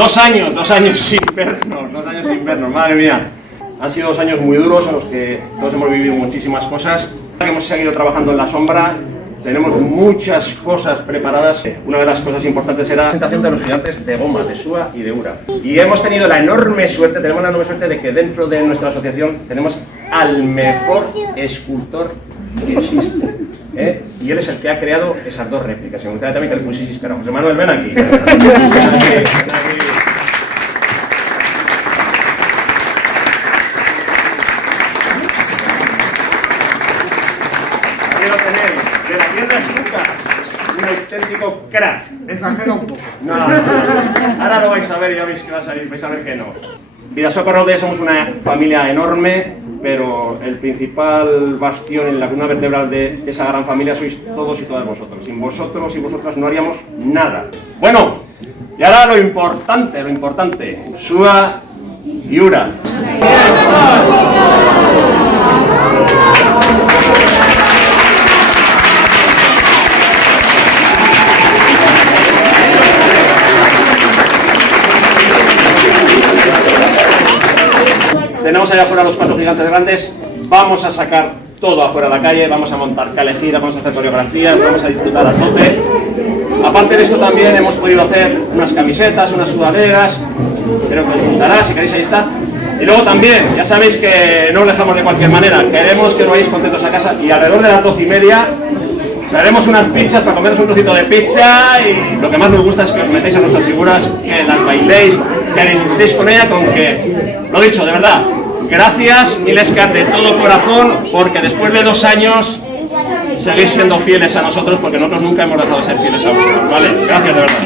2 años sin vernos, madre mía. Han sido 2 años muy duros en los que todos hemos vivido muchísimas cosas. Hemos seguido trabajando en la sombra, tenemos muchas cosas preparadas. Una de las cosas importantes era la presentación de los gigantes de Goma, de SUA y de URA. Y hemos tenido la enorme suerte, de que dentro de nuestra asociación tenemos al mejor escultor que existe. Y él es el que ha creado esas 2 réplicas. Y me gustaría también que le pusieseis cara. José Manuel, ven aquí. Ven aquí. Aquí lo tenéis, de la tienda Estuca, un auténtico crack. Exagera un poco. No. Ahora lo vais a ver, ya veis que vais a ver que no. Vidasoa Rodé somos una familia enorme, pero el principal bastión en la columna vertebral de esa gran familia sois todos y todas vosotros. Sin vosotros y vosotras no haríamos nada. Bueno, y ahora lo importante, SUA y URA. Tenemos allá afuera los 4 gigantes grandes, vamos a sacar todo afuera a la calle, vamos a montar callejiras, vamos a hacer coreografías, vamos a disfrutar a tope. Aparte de esto también hemos podido hacer unas camisetas, unas sudaderas, espero que os gustará, si queréis ahí está. Y luego también, ya sabéis que no os dejamos de cualquier manera, queremos que os vayáis contentos a casa y alrededor de las 12:30 haremos unas pizzas para comeros un trocito de pizza y lo que más nos gusta es que os metáis a nuestras figuras, que las bailéis, que disfrutéis con ella, con que, lo dicho, de verdad, gracias Milescar de todo corazón, porque después de 2 años seguís siendo fieles a nosotros, porque nosotros nunca hemos dejado de ser fieles a vosotros, ¿vale? Gracias de verdad.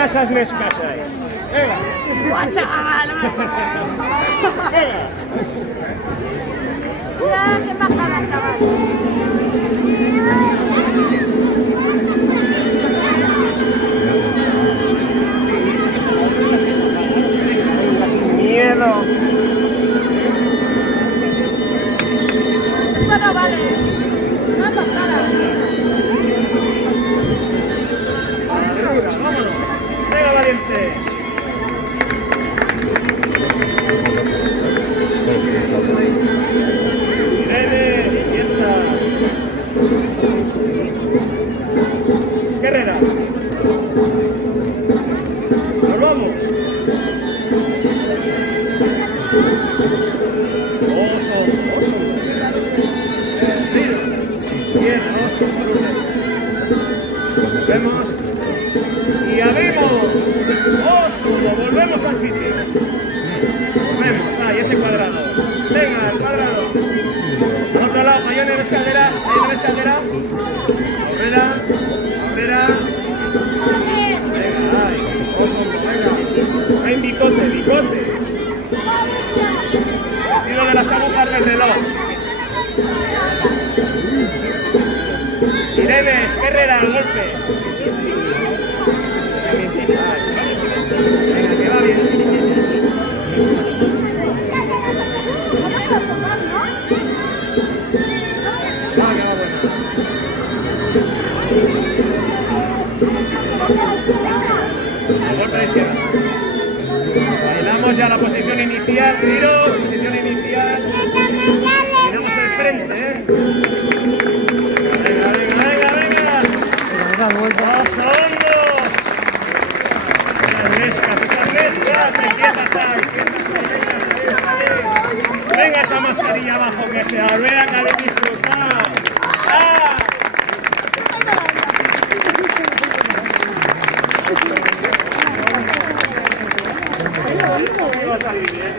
Venga esas mescas ahí. Venga. Venga. ¡Qué bajada, chaval! Sin miedo. Esto no vale. Vamos, para. Vámonos. Venga, valientes. Herrera. Nos vamos. Oso. Bien, oso. Vemos. Y abrimos. Oso. Volvemos al sitio. Volvemos. Ahí, ese cuadrado. Venga, el cuadrado. Al otro lado, Mayón en la escalera. Ahí en la escalera. Herrera. Venga, ay, oso, venga. Ven, bicote. Tiro de las agujas del reloj. Irene, Herrera, al golpe. Venga, que va bien. El golpe de izquierda. Bailamos ya la posición inicial, tiro, posición inicial. Miramos el frente, Venga. Paso hondo. Esas mescas, empiezas ahí. Venga esa mascarilla abajo que se vea que habéis disfrutado. ¡Ah! Va a salir bien.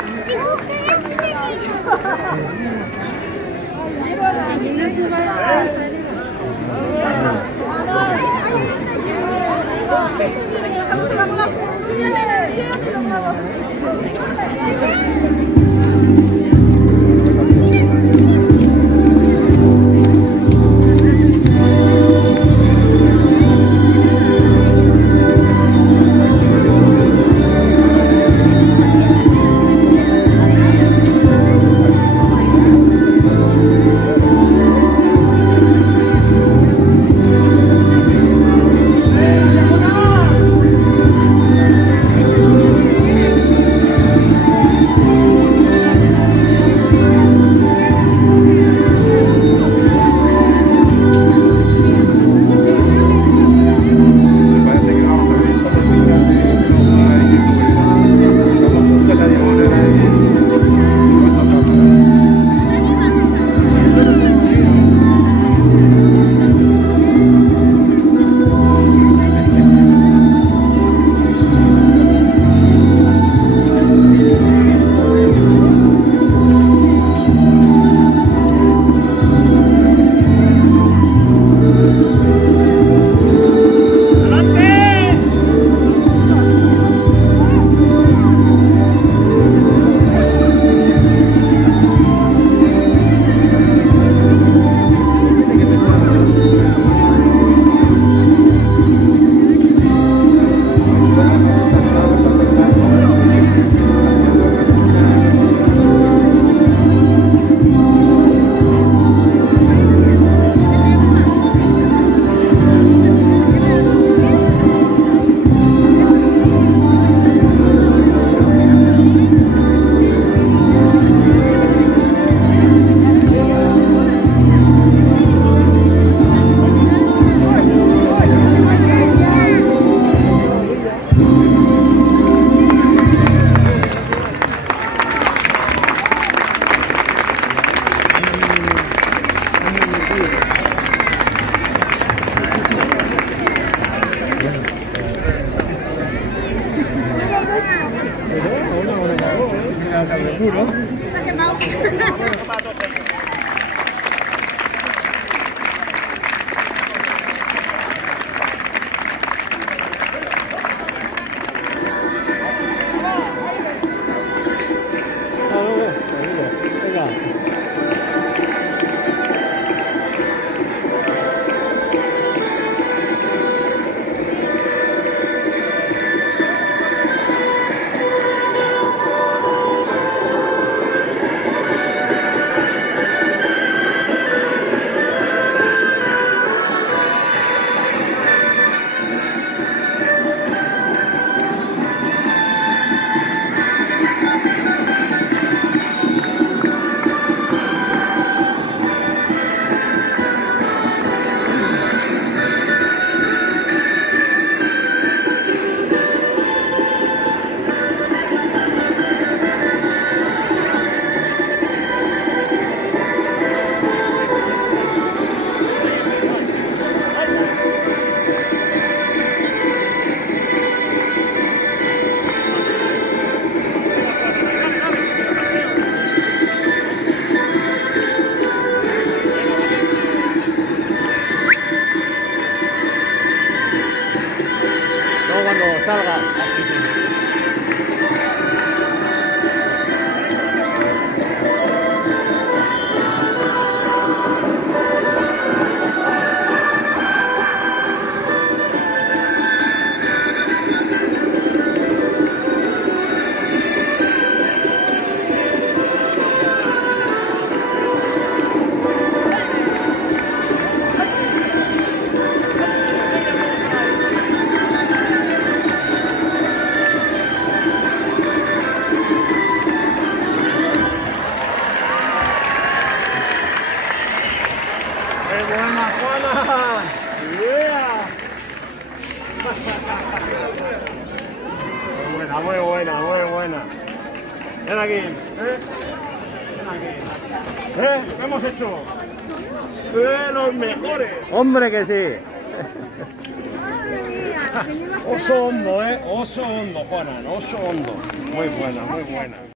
Luego cuando salga. ¡Qué buena, Juana! ¡Yeah! Muy buena, muy buena, muy buena. Ven aquí, Ven aquí. ¿Qué hemos hecho? ¡Los mejores! ¡Hombre que sí! Oso hondo, Oso hondo, Juana, oso hondo. Muy buena, muy buena.